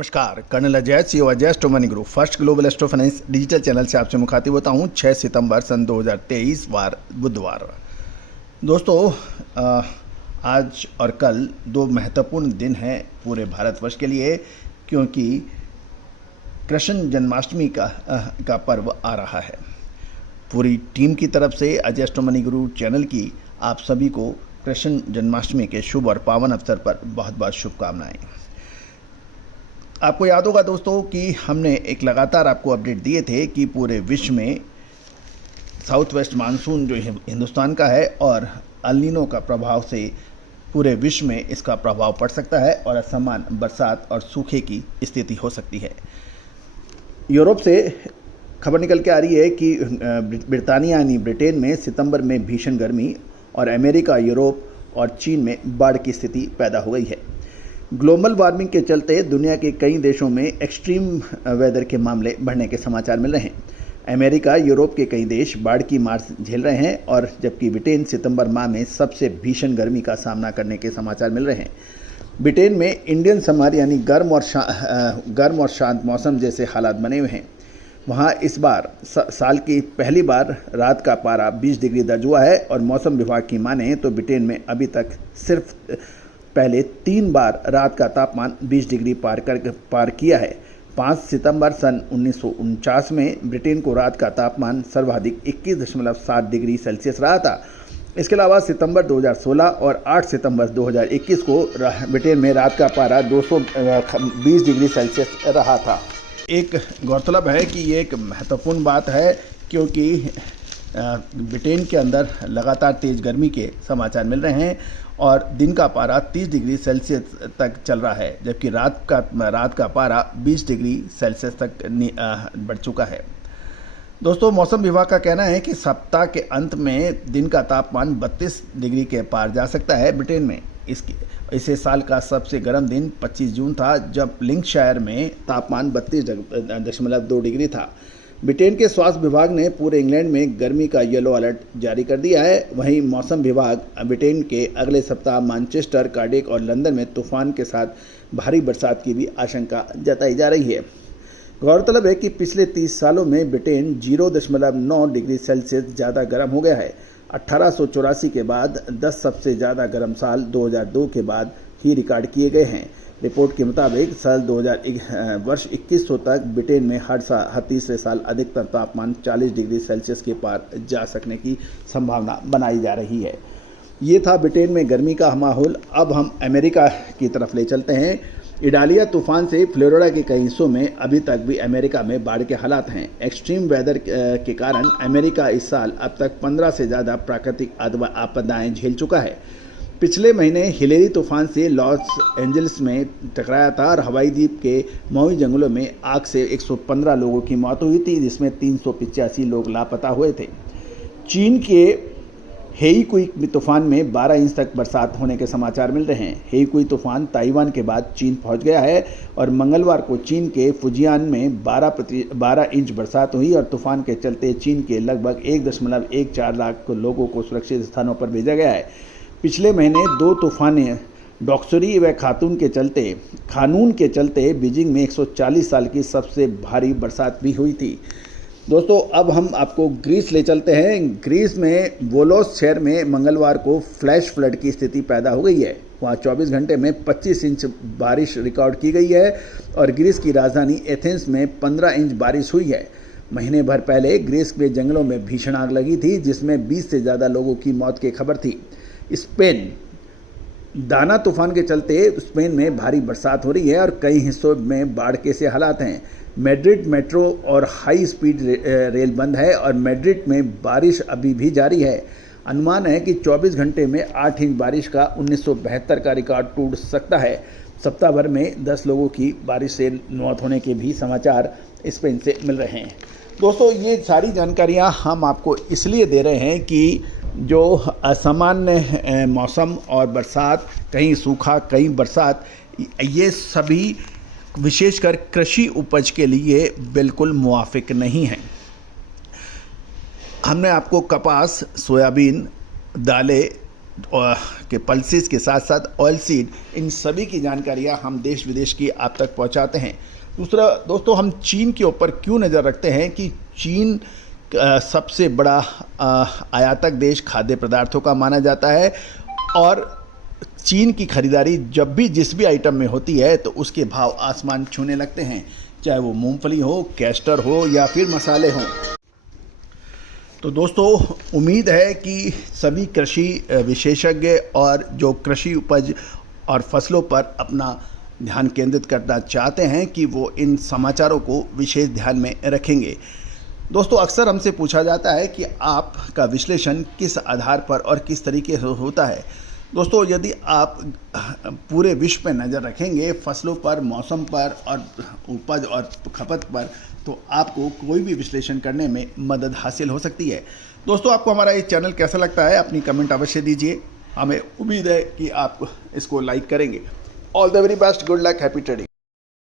नमस्कार, colonel Ajay CO Ajay Astro Group First Global Astro Finance digital channel से आपसे मुखातिब होता हूं। 6 सितंबर सन 2023 वार बुधवार। दोस्तों, आज और कल दो महत्वपूर्ण दिन हैं पूरे भारतवर्ष के लिए, क्योंकि कृष्ण जन्माष्टमी का पर्व आ रहा है। पूरी टीम की तरफ से अजय एस्ट्रो ग्रुप चैनल की आप सभी को कृष्ण जन्माष्टमी के शुभ और पावन अवसर पर बहुत बहुत शुभकामनाएं। आपको याद होगा दोस्तों कि हमने एक लगातार आपको अपडेट दिए थे कि पूरे विश्व में साउथ वेस्ट मानसून जो हिंदुस्तान का है और अल-नीनो का प्रभाव से पूरे विश्व में इसका प्रभाव पड़ सकता है और असमान बरसात और सूखे की स्थिति हो सकती है। यूरोप से खबर निकल के आ रही है कि ब्रिटानिया यानी ब्रिटेन में सितंबर में भीषण गर्मी और अमेरिका, यूरोप और चीन में बाढ़ की स्थिति पैदा हो गई है। ग्लोबल वार्मिंग के चलते दुनिया के कई देशों में एक्सट्रीम वेदर के मामले बढ़ने के समाचार मिल रहे हैं। अमेरिका, यूरोप के कई देश बाढ़ की मार झेल रहे हैं और जबकि ब्रिटेन सितंबर माह में सबसे भीषण गर्मी का सामना करने के समाचार मिल रहे हैं। ब्रिटेन में इंडियन समर यानी गर्म और शांत मौसम जैसे हालात बने हुए हैं। वहाँ इस बार साल की पहली बार रात का पारा 20 डिग्री दर्ज हुआ है और मौसम विभाग की माने तो ब्रिटेन में अभी तक सिर्फ पहले 3 बार रात का तापमान 20 डिग्री पार किया है। 5 सितंबर सन 1949 में ब्रिटेन को रात का तापमान सर्वाधिक 21.7 डिग्री सेल्सियस रहा था। इसके अलावा सितंबर 2016 और 8 सितंबर 2021 को ब्रिटेन में रात का पारा 220 डिग्री सेल्सियस रहा था। एक गौरतलब है कि ये एक महत्वपूर्ण बात है, क्योंकि ब्रिटेन के अंदर लगातार तेज़ गर्मी के समाचार मिल रहे हैं और दिन का पारा 30 डिग्री सेल्सियस तक चल रहा है, जबकि रात का पारा 20 डिग्री सेल्सियस तक बढ़ चुका है। दोस्तों, मौसम विभाग का कहना है कि सप्ताह के अंत में दिन का तापमान 32 डिग्री के पार जा सकता है ब्रिटेन में। इसे साल का सबसे गर्म दिन 25 जून था, जब लिंकशायर में तापमान 32.2 डिग्री था। ब्रिटेन के स्वास्थ्य विभाग ने पूरे इंग्लैंड में गर्मी का येलो अलर्ट जारी कर दिया है। वहीं मौसम विभाग ब्रिटेन के अगले सप्ताह मैनचेस्टर, कार्डिफ और लंदन में तूफान के साथ भारी बरसात की भी आशंका जताई जा रही है। गौरतलब है कि पिछले 30 सालों में ब्रिटेन 0.9 डिग्री सेल्सियस ज़्यादा गर्म हो गया है। 1884 के बाद 10 सबसे ज़्यादा गर्म साल 2002 के बाद ही रिकॉर्ड किए गए हैं। रिपोर्ट के मुताबिक साल 2100 तक ब्रिटेन में हर तीसरे साल अधिकतम तापमान 40 डिग्री सेल्सियस के पार जा सकने की संभावना बनाई जा रही है। ये था ब्रिटेन में गर्मी का माहौल। अब हम अमेरिका की तरफ ले चलते हैं। इडालिया तूफान से फ्लोरिडा के कई हिस्सों में अभी तक भी अमेरिका में बाढ़ के हालात हैं। एक्सट्रीम वेदर के कारण अमेरिका इस साल अब तक 15 से ज़्यादा प्राकृतिक आपदाएं झेल चुका है। पिछले महीने हिलेरी तूफान से लॉस एंजल्स में टकराया था और हवाई द्वीप के मौई जंगलों में आग से 115 लोगों की मौत हुई थी, जिसमें 385 लोग लापता हुए थे। चीन के हेईकुई तूफान में 12 इंच तक बरसात होने के समाचार मिल रहे हैं। हेईकुई तूफान ताइवान के बाद चीन पहुंच गया है और मंगलवार को चीन के फुजियान में 12 इंच बरसात हुई और तूफान के चलते चीन के लगभग 1.14 लाख लोगों को सुरक्षित स्थानों पर भेजा गया है। पिछले महीने 2 तूफानें डॉक्सरी व खानून के चलते बीजिंग में 140 साल की सबसे भारी बरसात भी हुई थी। दोस्तों, अब हम आपको ग्रीस ले चलते हैं। ग्रीस में वोलोस शहर में मंगलवार को फ्लैश फ्लड की स्थिति पैदा हो गई है। वहाँ 24 घंटे में 25 इंच बारिश रिकॉर्ड की गई है और ग्रीस की राजधानी एथेंस में 15 इंच बारिश हुई है। महीने भर पहले ग्रीस के जंगलों में भीषण आग लगी थी, जिसमें 20 से ज़्यादा लोगों की मौत की खबर थी। स्पेन दाना तूफान के चलते स्पेन में भारी बरसात हो रही है और कई हिस्सों में बाढ़ के से हालात हैं। मैड्रिड मेट्रो और हाई स्पीड रेल बंद है और मैड्रिड में बारिश अभी भी जारी है। अनुमान है कि 24 घंटे में 8 इंच बारिश का 1972 का रिकॉर्ड टूट सकता है। सप्ताह भर में 10 लोगों की बारिश से मौत होने के भी समाचार स्पेन से मिल रहे हैं। दोस्तों, ये सारी जानकारियाँ हम आपको इसलिए दे रहे हैं कि जो असामान्य मौसम और बरसात, कहीं सूखा कहीं बरसात, ये सभी विशेषकर कृषि उपज के लिए बिल्कुल मुवाफिक नहीं है। हमने आपको कपास, सोयाबीन, दालें के पल्सेस के साथ साथ ऑयल सीड, इन सभी की जानकारियाँ हम देश विदेश की आप तक पहुँचाते हैं। दूसरा दोस्तों, हम चीन के ऊपर क्यों नज़र रखते हैं कि चीन सबसे बड़ा आयातक देश खाद्य पदार्थों का माना जाता है, और चीन की खरीदारी जब भी जिस भी आइटम में होती है तो उसके भाव आसमान छूने लगते हैं, चाहे वो मूंगफली हो, कैस्टर हो या फिर मसाले हों। तो दोस्तों, उम्मीद है कि सभी कृषि विशेषज्ञ और जो कृषि उपज और फसलों पर अपना ध्यान केंद्रित करना चाहते हैं कि वो इन समाचारों को विशेष ध्यान में रखेंगे। दोस्तों, अक्सर हमसे पूछा जाता है कि आपका विश्लेषण किस आधार पर और किस तरीके से होता है। दोस्तों, यदि आप पूरे विश्व पर नज़र रखेंगे, फसलों पर, मौसम पर और उपज और खपत पर, तो आपको कोई भी विश्लेषण करने में मदद हासिल हो सकती है। दोस्तों, आपको हमारा ये चैनल कैसा लगता है, अपनी कमेंट अवश्य दीजिए। हमें उम्मीद है कि आप इसको लाइक करेंगे। All the very best, good luck, happy trading.